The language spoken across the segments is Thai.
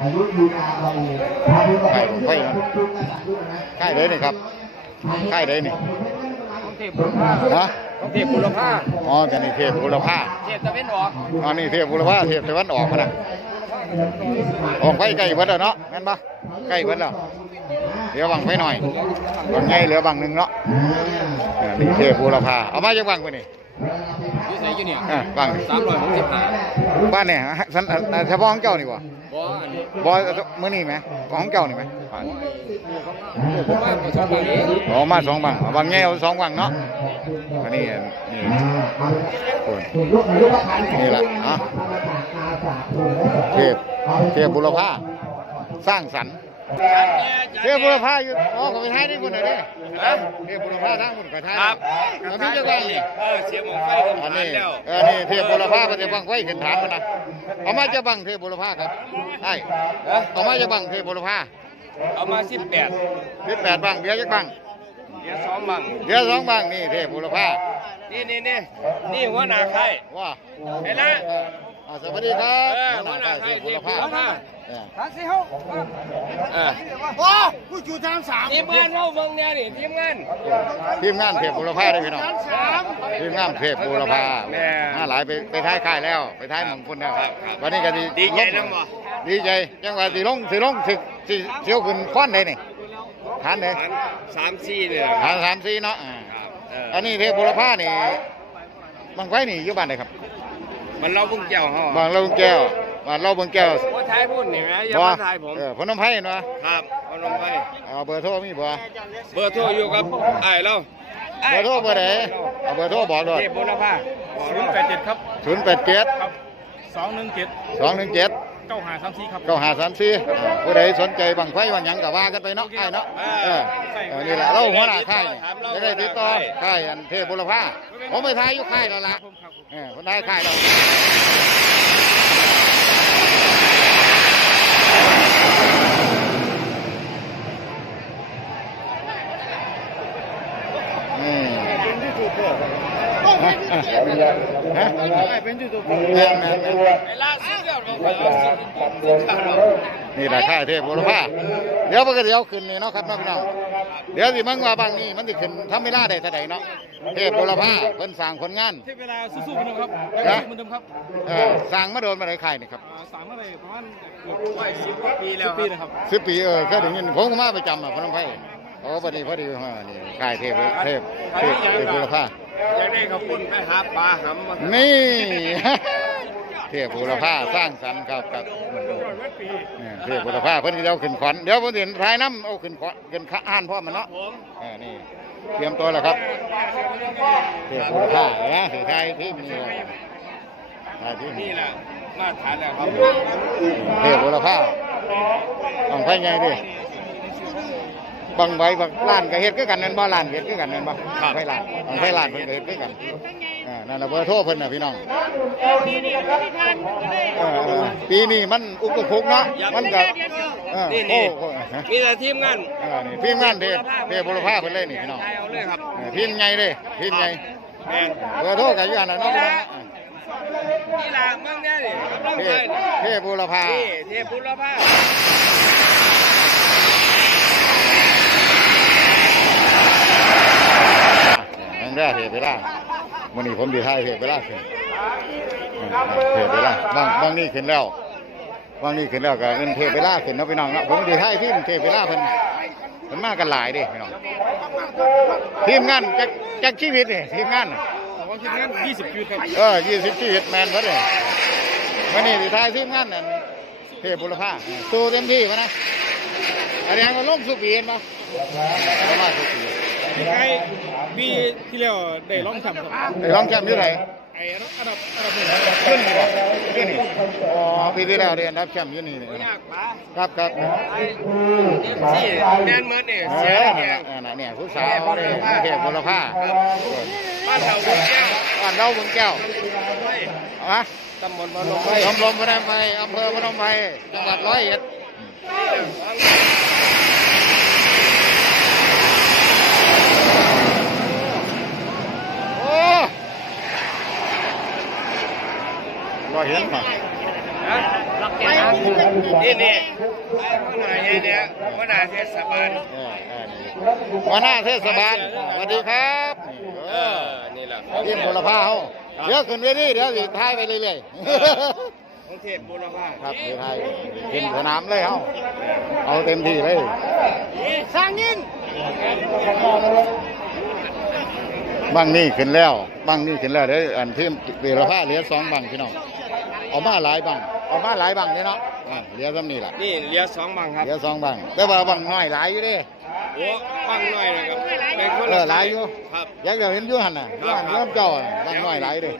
ค่ายบังไฟมันค่เลยนี่ครับค่ายเลยนี่เทพบุรพาฮะของเทพบุรพาอ๋อจะนี่เทพบุรพาเทพตะเวนออกอ๋อนี่เทพบุรพาเทพตะวันออกมานะออกไฟใกล้เบิดแล้วเนาะงั้นปะใกล้เบิดแล้วเดี๋ยวบังไฟหน่อยบังไงเหลือบังหนึ่งเนาะนี่เทพบุรพาเอามาจากบังไปนี่ยู่ไสอยู่เนี่ยบังสามร้อยหกสิบห้าบ้านเนี่ยสันเฉพาะของเจ้านี่บ่ บอยมื่อนี้ไหมของเก่านี่ไหมผมว่าประชาชนเองอ๋อมาสองบังบังแง่เอาสองบังเนาะอันนี้นี่โอ้ยนี่แหละอะเทพเทพบุรพาสร้างสรรค์ เทพบุรพาอยู่อ๋อขอไปท้ายได้คนหน่อยดิเทพบุรพาทางคนไปท้ายครับแล้วพี่จะบังนี่เออเสียหมองไฟขึ้นอันฐานนี้แล้วเออนี่เทพบุรพาปฏิบังไว้ขึ้นฐานมันนะเอามาจะบังเทพบุรพาครับใช่เอ้ยเอามาจะบังเทพบุรพาเอามาสิบแปดสิบแปดบังเบียร์จักบังเดี๋ยวสองบังเบียร์สองบังนี่เทพบุรพานี่นี่นี่นี่หัวหน้าค่ายว่าเห็นละอ่าสวัสดีครับเออหัวหน้าหัวหน้าค่ายเทพค่ายบุรพา เทพบุรพาเออเออโอ้ผู้อยู่ทางสามทีมงานเราเมืองเนี่ยนี่ทีมงานทีมงานเทพบุรพาได้พี่น้องสามทีมงานเทพบุรพาแม่มาหลายไปไปท้ายค่ายแล้ว ไปท้ายหมองคนแล้ววันนี้ก็ดีดีใจนำบ่ดีใจจังหวะสิลงสิลงสิสิเที่ยวขึ้นควันได้นี่ฐานเลยสามสามสี่เนี่ยฐานสามสี่เนาะอ่าครับเอออันนี้เทพบุรพานี่บางไฟนี่อยู่บ้านไหนครับมันเราเพิ่งเจ้าเขาบางเราเบิ่งแก้ว บ้านเราเบิ่งแก้วว่าทายพูดนี่ไหมอย่าบ่มาทายผมเออพนมไผ่เนาะครับเอาลงไปเอาเบอร์โทรมีบ่เบอร์โทรอยู่กับไอ้เราเบอร์โทรเบอร์ไหนเอาเบอร์โทรบอกด้วยเทพบุรพาศูนย์แปดเจ็ดครับศูนย์แปดเจ็ดสองหนึ่งเจ็ดสองหนึ่งเจ็ดเก้าหาสามสี่ครับเก้าหาสามสี่ผู้ใดสนใจบังไฟบังหยังก็ว่ากันไปเนาะไอ้เนาะเออเออนี่แหละเราหัวหน้าค่ายจะได้ติดต่อค่ายอันเทพบุรพาผมไปทายอยู่ค่ายแล้วล่ะเออคนได้ค่ายเรา นี่ฮะเป็ นยูทูบเบอร์แม่แม่แม่เวลาสิบเก้าเรานี่แหละค่ายเทพบุรพาเดี๋ยวมันก็เดี๋ยวขึ้นนี่เนาะครับน้องพี่น้องเดี๋ยวสิมั่งว่าบางนี่มันสิขึ้นทำไม่ได้ได้แต่ใดเนาะเทพบุรพาเพิ่นสร้างผลงานเทพเวลาสู้ๆเหมือนเดิมครับนะเหมือนเดิมครับเออสร้างมาโดนมาได้ค่ายนี่ครับสามอะไรประมาณเกือบสิบปีแล้วปีนะครับสิบปีเออเคยได้ยินผมก็มาประจำอะพนมไพรโอ้พอดีพอดีฮะนี่ค่ายเทพเทพเทพเทพบุรพาอยากได้ข้าวปุ้นไปหาปลาหำมานี่ เทพบุรพาสร้างสรรค์ครับครับเนี่ยเทพบุรพาเพิ่นสิเดี๋ยวขึ้นขวัญเดี๋ยวเพิ่นสิเห็นท้ายน้ำเอาขึ้นขวัญขึ้นข้าอ่านพ่อมันเนาะผมเออนี่เตรียมตัวแล้วครับเทพบุรพานะถือไทยที่มีไทยที่มีนี่แหละมาตรฐานแล้วครับเทพบุรพาต้องไปไงดิ บังไว้บังล้านก็เฮ็ดคือกันนั่นบ่ล้านเฮ็ดคือกันนั่นบ่ไปล้านบังไปล้านเพิ่นก็เฮ็ดคือกันอ่านั่นน่ะเบอร์โทรเพิ่นน่ะพี่น้องเออเออปีนี้มันอุกคุกเนาะมันก็เออนี่โอ้นี่โหฮะมีแต่ทีมงานเออนี่ทีมงานเทพเทพบุรพาเพิ่นเลยนี่พี่น้องทายเอาเลยครับเออทีมใหญ่เลยทีมใหญ่แม่นเบอร์โทรก็อยู่อันนั้นเนาะพี่น้องนี่ล่ะเมืองเนี่ยนี่กำลังเทไปพเทพบุรพานี่เทพบุรพา นั่นแรกเทพเวลาวันนี้ผมดีท้ายเทพเวลาขึ้นอ่าเทพเวลาบางบางนี่ขึ้นแล้วบางนี่ขึ้นแล้วก็เงินเทพเวลาขึ้นเนาะพี่น้องเนาะผมดีท้ายทีมเทพเวลาเพิ่นเพิ่นมากันหลายเดิพี่น้องทีมงานจักจักชีวิตนี่ทีมงานน่ะวันทีมงาน20คิวครับเออยี่สิบชีวิตแมนเพิ่นเลยวันนี้ดีท้ายทีมงานนั่นเทพบุรพาสู้เต็มที่วะนะอันนี้มันลงสุปีเห็นปะประมาณสุปีใคร ปีที่แล้วได้ร้องแชมป์ครับไอ้ร้องแชมป์อยู่ไหนไอ้อันดับอันดับหนึ่งขึ้นนี่บ่ขึ้นนี่อ๋อปีที่แล้วเรียนรับแชมป์อยู่นี่นี่ยากปะครับครับไอ้ที่แมนเมิร์ดเนี่ยเอเสียอแกนั่นน่ะเนี่ยผู้สาวเนี่ยเทพบุรพาบ้านเราบุญแก้วบ้านเราบึงแก้วเอามาตำบลบอลลงไปชมรมพนมไพรอำเภอพนมไพรจังหวัดร้อยเอ็ดโอ้ รอยเห็นป่ะรักนี่นี่หัวหน้าเนี่ยหัวหน้าเทศบาลเออเออนี่หัวหน้าเทศบาลสวัสดีครับเออนี่แหละทีมบุรพาเขาเดี๋ยวขึ้นเวทีเดี๋ยวสิท้ายไปเรื่อยกรุงเทพบุรพาๆครับเดี๋ยวท้ายขึ้นสนามเลยเขาเอาเต็มที่เลยสร้างยิน บังนี่ขึ้นแล้ว บังนี่ขึ้นแล้วได้อันทีมบุรพาเหลือสองบังพี่น้อง เอามาหลายบัง เอามาหลายบังเนี่ยเนาะอะเหลือซ้ำนี่แหละนี่เรือสองบังครับเหลือสองบังแต่ว่าบังน้อยหลายอยู่เด้โอ้บังหน่อยนะครับเป็นคนเออหลายอยู่ครับอยากจะเห็นอยูหันน่ะอยูหันเริ่มเจ้าน่ะบางหน่อยหลายเลย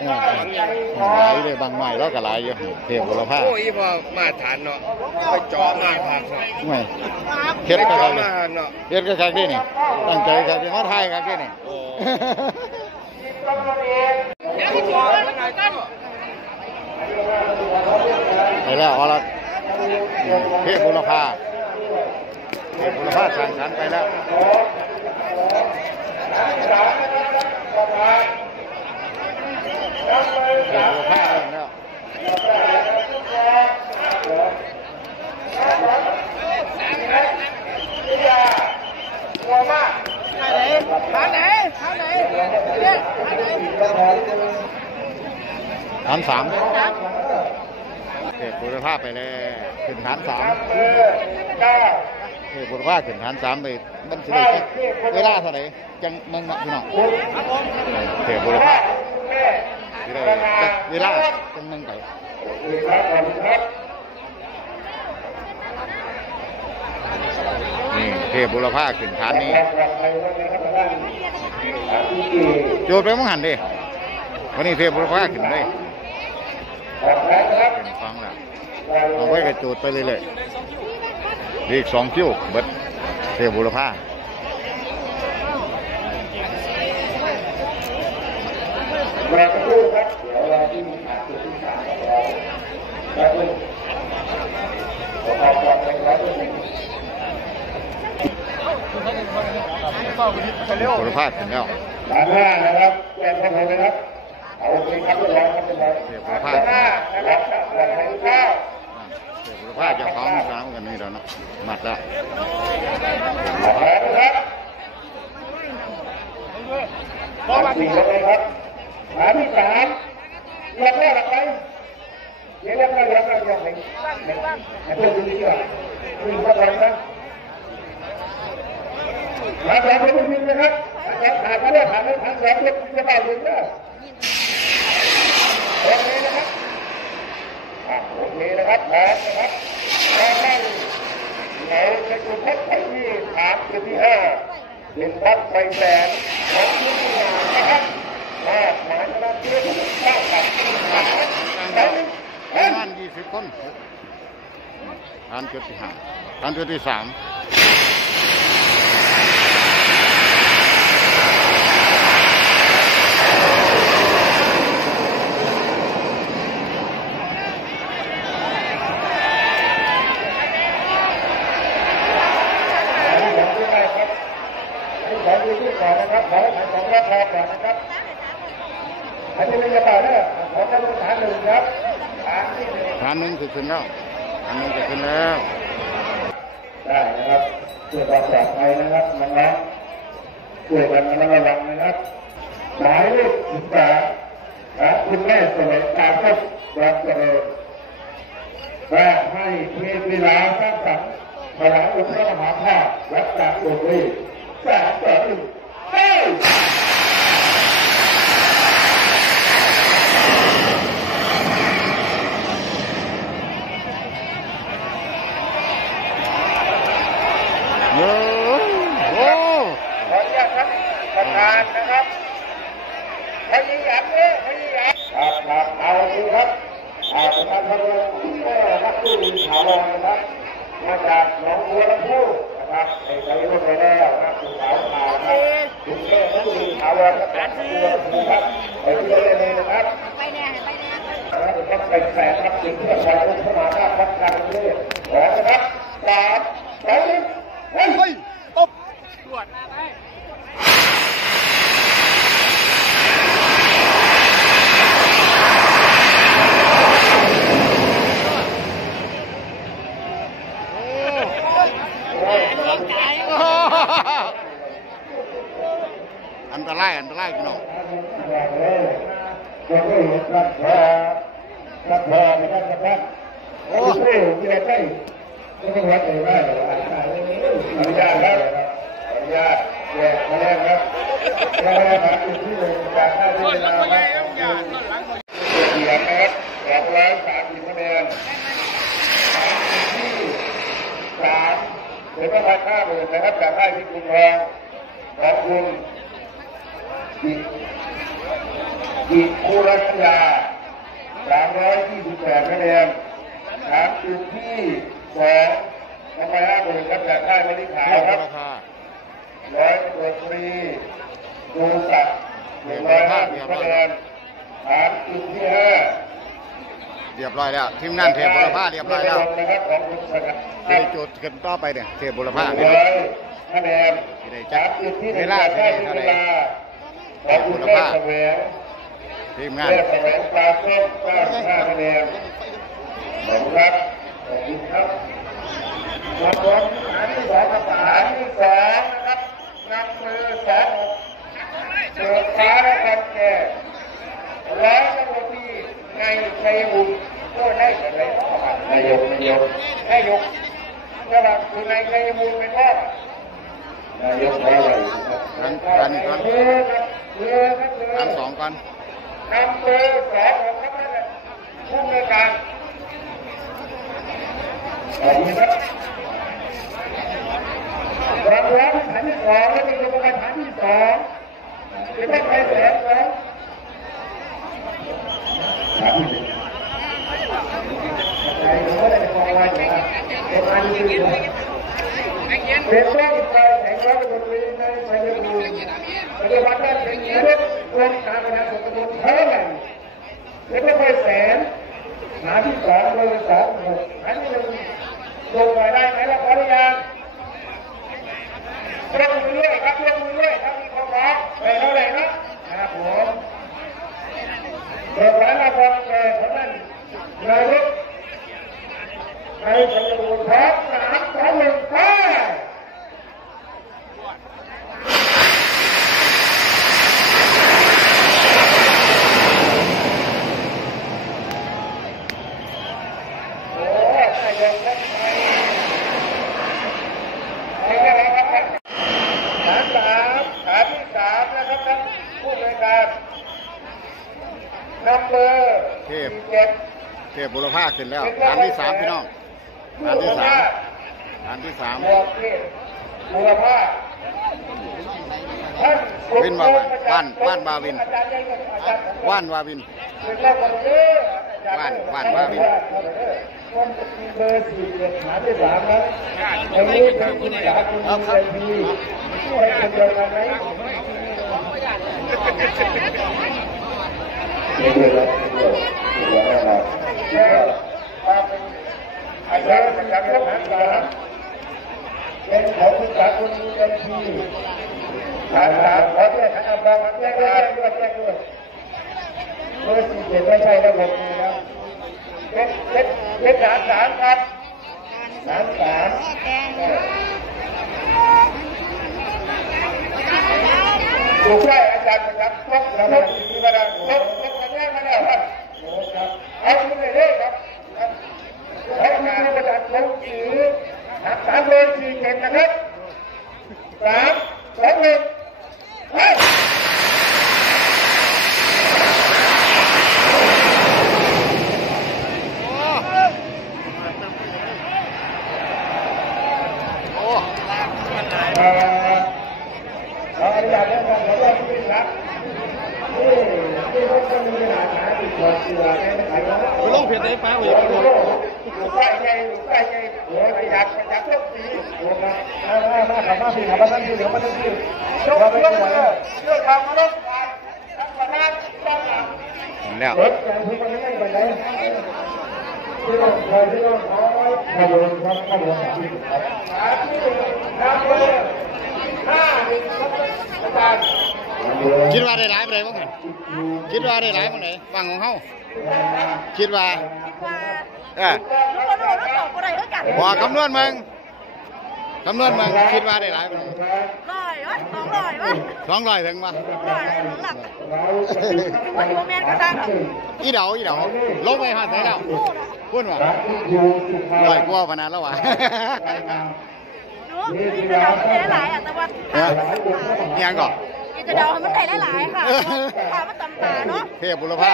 เออเออหลายเลยบางหน่อยแล้วก็หลายอยู่เทพบุรพาโอ้ยพอมาฐานเนาะไปจ่อมาผักเนาะไม่เฮ็ดไปก็จ่อคักมาเนาะเฮ็ดก็คักนี่นี่ตั้งใจคักที่มาไทยคักนี่นี่โอ้ ไปแล้วเอาละเทพบุรพาเทพบุรพาสร้างสรรค์ไปแล้วเทพบุรพาเริ่มแล้วฐานไหนฐานไหนเนี่ยฐานไหนฐานสามเทพบุรพา ไปเลยขึ้นฐานสามเทพบุรพาขึ้นฐานสามไปมันสิได้จักเวลาเท่าไหร่จังมึงเนาะพี่น้องเทพบุรพาสิได้จักเวลาจังมึงไปนี่เทพบุรพาขึ้นฐานนี้โจทย์ไปมึงหันดิวันนี้เทพบุรพาขึ้นเลยฟังแล้ว เอาไว้กระจูดไปเรื่อยๆอีกสองคิวเบิดเทพบุรพาบุรพาถึงแล้วฐานห้านะครับแกนพันนะครับเอาไปครับเรียบร้อยครับเรียบร้อยเทพบุรพาฐานห้านะครับหลังจากข้าว เทพบุรพาจะคล้องสามกันนี่แล้วเนาะมัดแล้วฐานนะครับฐานสี่แล้วนะครับฐานที่สามเรียกแรกอะไรเรียกแรกเรียกแรกเรียกแรกหนึ่งให้เพื่อนดูดีกว่าดูดีกว่าอะไรนะฐานสามเป็นจริงนะครับฐานสามก็ได้ฐานนั้นฐานสองเป็นจะได้หรือเปล่าโอเคนะครับอะโอเคนะครับแพ้นะครับ แพ้ให้เราจะจุดพักไปที่ฐานจุดที่ห้าเป็นพักไฟแสนของที่ที่งานนะครับมากมายถึงเพื่อที่สร้างกับฐานฐานประมาณยี่สิบคนฐานจุดที่ห้าฐานจุดที่สาม ขอดูที่ก่อนนะครับขอให้ของราคาก่อนนะครับอันนี้เป็นกระเป๋าเนี่ยขอจะดูฐานหนึ่งครับฐานที่หนึ่ง ฐานหนึ่งคือขึ้นแล้วฐานหนึ่งคือขึ้นแล้ว ได้นะครับเพื่อความปลอดภัยนะครับน้องๆ ช่วยกันระวังนะครับหมายเลขสิบสามนะคุณแม่สมัยตาพุทธรับเจริญว่าให้เทพเวลาสร้างสรรค์พลังอุปมหาภาพรักษาตัวเองสามต่อหนึ่งเฮ้ย โอ้โห ขออนุญาตครับ ประธานนะครับพยายามเนี่ยพยายามครับครับเอาดูครับอาประธานพลังก็นักสู้ถาวรนะครับมาจากหนองบัวลำพูนะครับในไปรถไปแล้วนะสู่ขาวขาวครับถึงแม่นักสู้ถาวรครับจากหนองบัวลำพูครับไปที่ได้เลยนะครับไปแน่ไปแน่นะครับต้องเป็นแสนครับสิ่งที่ประชาชนเข้ามาได้ครับการเลือกขอนะครับสามสองหนึ่งเฮ้ย โรายอันตรายพี่น้อง ยังไม่เห็นรับแพรรับแพรนะครับนะครับ โอ้ โอ้โหมีอะไรไม่ต้องวัดเลยว่าอนุญาตครับอนุญาตแยกคะแนนครับคะแนนอยู่ที่ หนึ่งจากหน้าที่เวลาครับเสียงนะครับสองร้อยสามสิบคะแนนที่สามเป็นประธานห้าหมื่นนะครับจากค่ายที่คุณทองของคุณดิคูรัชยาสามร้อยยี่สิบแปดคะแนนถามจุดที่สองนะครับห้าหมื่นครับจากค่ายมะลิขาวเรียครับร้อยตรวจตรีดูศักดิ์ หนึ่งร้อยห้าสิบคะแนนฐานจุดที่ห้าเรียบร้อยแล้วทีมงานเทพบุรพาเรียบร้อยแล้วนะครับของคุณสกัดเดี๋ยวจุดขึ้นต่อไปเนี่ยเทพบุรพาหเนี่นึ่ยงร้อยคะแนนที่ได้ฐานจุดที่หนึ่งเวลาจากที่ค่ายได้ที่เท่าไหร่เวลาของคุณแม่แสวงทีมงานแม่แสวงปลาส้มเก้าสิบห้าคะแนนขอบคุณครับขอบคุณครับครับผมฐานที่สองครับฐานที่สองนะครับนำมือสอง เกิดฟ้าและคนแก่แล้วตำรวจที่ในชัยภูมิก็ได้อะไรพ่อนายกนายกนายกระดับคือในชัยภูมิเป็นพ่นายกได้อะไรครับอันอันอันเรือครับเรือครับเรืออันสองก่อนนำเบอร์สองของครับนั่นแหละผู้ในการขอบคุณครับรางวัลฐานที่สองและเป็นกรรมการฐานที่สอง จะไม่ไปแสนแล้วใจเขาได้ฟังไว้นะเป็นอันที่ดีเป็นเรื่องใจแห่งรัฐมนตรีในชัยภูมิปฏิบัติการเป็นนายกกรมการประชาสัมพันธ์เท่านั้นจะไม่ไปแสนหาที่สองเบอร์สองหกอันที่หนึ่งลงมาได้ไหมล่ะขออนุญาตยกมือด้วยครับยกมือด้วยถ้ามี คร้อมไปเท่าไหร่นะครับผมเปิดร้านอาหารแก่คนนั้นนายกในชัยภูมิพร้อมสามสองหนึ่งไปโอ้ยนายกครับไปไปกันเลยครับ ฐานสามฐานที่สามนะครับท่านผู้บริการนำเบอร์ เทพ เจ็ด เทพบุรพา ขึ้นแล้วฐานที่สามพี่น้องฐานที่สามฐานที่สามบวกเทพบัวผ้าท่านวินวาวินบ้านบ้านวาวินอาจารย์ใหญ่กับอาจารย์ของว่านวาวินเป็นแล้วคนเยอะอาจารย์บ้านบ้านวาวินคนมีเบอร์สี่เจ็ดฐานที่สามนะอันนี้เป็นคุณสาคุณมีใจดีช่วยกันเดียวกันไหมไม่เลยแล้วไม่เลยแล้ว แค่ความเป็นอาจารย์ประจำรัฐบาลเป็นของคุณสาคุณมีเอ็นพีฐานฐานขอแก้ฐานบอกแจ้งด้วยแจ้งด้วยแจ้งด้วยเบอร์สี่เจ็ดไม่ใช่ระบบนี้แล้วเป็นเป็นเป็นฐานสามครับฐานสามถูกได้อาจารย์ประจำต้องเราไม่มีกระดานต้องต้องกันแน่มาแล้วครับโอ้ครับอาไปเลยครับ ให้มาประจำลงสีสามเบอร์สี่เจ็ดนะครับสามสองหนึ่งไป โอ้ เอ่อขออนุญาตเรื่องการขอรับที่ครับนี่ที่รถก็มีปัญหาหาติดต่อเสือในไหนวะ ไปลงเพจได้ป้าไป โอ้โหอยู่ใกล้ไงอยู่ใกล้ไงโอ้ยประหยัดประหยัดทุกปีโอ้ มามามาขับมาพี่ขับมาตั้งที่เดี๋ยวมาตั้งที่ยกยกมือเชื่อทางมาลงไปทางประธานตั้งหลังเห็นแล้วรถการที่มันไม่ไปไหนที่ต้องคอยที่ต้องขอขบวนครับขบวนสามที่ครับสามที่น้ำเลยห้าหนึ่งครับอาจารย์คิดว่าได้หลายไปเลยบ้างไงคิดว่าได้หลายบ้างไหนฟังของเฮาคิดว่าเออทุกคนรู้แล้วบอกอะไรด้วยกันพอคำนวณมึง คำนวณมึงคิดว่าได้หลายไปเลยร้อยวะสองร้อยวะสองร้อยถึงปะสองร้อยสองหลักมันโมเมนต์ก็สร้างครับอีเดาอีเดาลงไปหาใส่แล้วพูดว่าอยู่สุขร้อยกว่าพนันแล้ววะ หนูกินจะเดามันได้หลายอะแต่ว่าเออยังก่อนกินจะเดามันได้หลายค่ะขามันต่ำตาเนาะ เทพบุรพา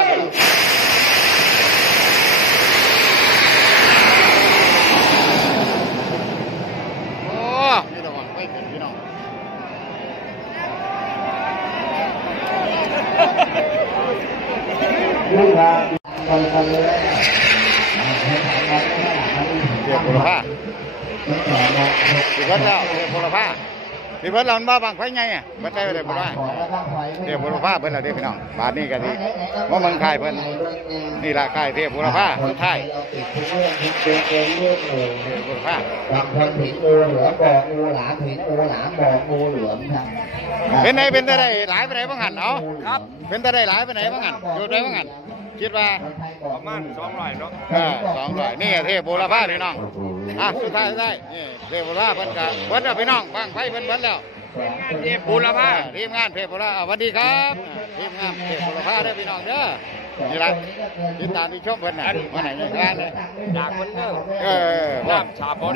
เป็นโอ้นี่ระวังไม่เป็นพี่น้องลูกหลานคนคนเลยเทพบุรพา สิเบิดแล้วเทพบุรพาสิเบิดแล้วมันบ้าบางไฟไงอะเบิดได้เลยบ่ได้เทพบุรพาเบิดแล้วเด้อพี่น้องบาทนี้ก็ดีว่าเมืองไทยเพิ่นนี่ล่ะค่ายเทพบุรพาสุดท้ายเทพบุรพาบางคนเห็นงูเหลือมบอกงูหลามเห็นงูหลามบอกงูเหลือมครับเป็นไงเป็นตาได้หลายไปไหนบ้างหันเอาครับ เป็นตาได้หลายไปไหนบ้างหันอยู่ได้บ้างหันคิดว่าประมาณสองร้อยเนาะเออสองร้อยนี่เทพบุรพาพี่น้อง อะสุดท้ายสุดท้ายนี่เทพบุรพาเพิ่นก็เบิดแล้วพี่น้องบางไฟเพิ่นเบิดแล้วเทพบุรพาอ่ทีมงานเทพบุรพาอะสวัสดีครับอะทีมงานเทพบุรพาเด้อพี่น้องเด้อนี่ละติดตามที่ชมเพิ่นน่ะวันไหนในงานเลยอยากคนเด้อเออว่า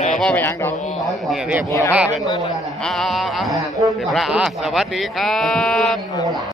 เออว่าไปหยังดอกนี่เทพบุรพาเพิ่นอ่าอ่าอ่าเทพบุรพาอะสวัสดีครับงูหลาม